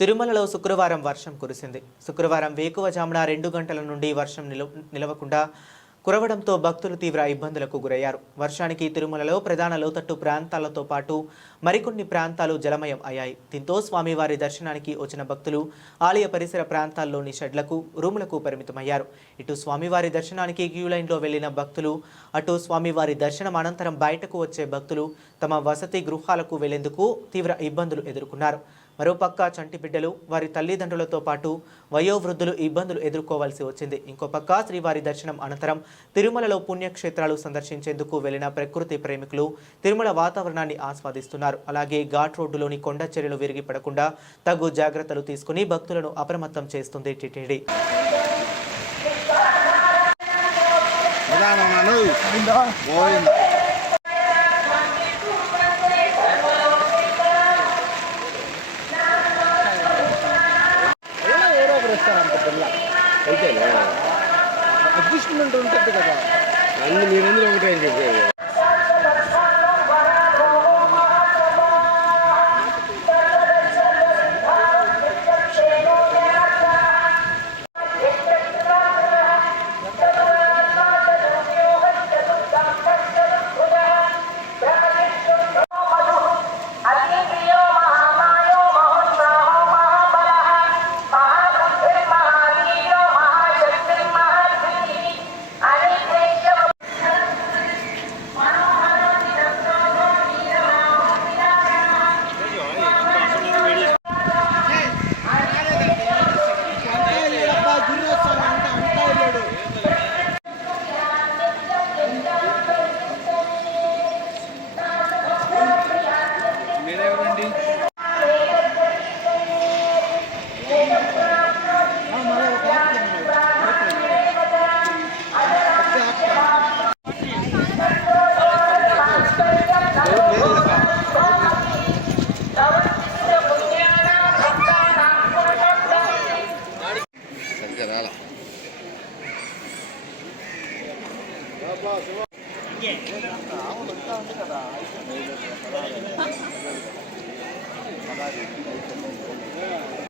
తిరుమలలో శుక్రవారం వర్షం కురిసింది. శుక్రవారం వేకువజామున 2 గంటల నుండి వర్షం నిలవకుండా కురవడంతో భక్తులు తీవ్ర ఇబ్బందులకు గురయ్యారు. వర్షానికి తిరుమలలో ప్రధాన లోతట్టు ప్రాంతాలతో పాటు మరికొన్ని ప్రాంతాలు జలమయం అయ్యాయి. దీంతో స్వామివారి దర్శనానికి వచ్చిన భక్తులు ఆలయ పరిసర ప్రాంతాల్లోని షెడ్లకు, రూములకు పరిమితమయ్యారు. ఇటు స్వామివారి దర్శనానికి క్యూ లైన్లో వెళ్లిన భక్తులు, అటు స్వామివారి దర్శనం అనంతరం బయటకు వచ్చే భక్తులు తమ వసతి గృహాలకు వెళ్లేందుకు తీవ్ర ఇబ్బందులు ఎదుర్కొన్నారు. మరోపక్క చంటి బిడ్డలు, వారి తల్లిదండ్రులతో పాటు వయోవృద్ధులు ఇబ్బందులు ఎదుర్కోవాల్సి వచ్చింది. ఇంకో పక్క శ్రీవారి దర్శనం అనంతరం తిరుమలలో పుణ్యక్షేత్రాలు సందర్శించేందుకు వెళ్లిన ప్రకృతి ప్రేమికులు తిరుమల వాతావరణాన్ని ఆస్వాదిస్తున్నారు. అలాగే ఘాట్ రోడ్డులోని కొండ చర్యలు విరిగి పడకుండా తగు జాగ్రత్తలు తీసుకుని భక్తులను అప్రమత్తం చేస్తుంది టీటీడీ. అడ్జస్ట్మెంట్ ఉంటుంది కదా, అన్ని మీరందరూ ఒకటే చెప్పేది.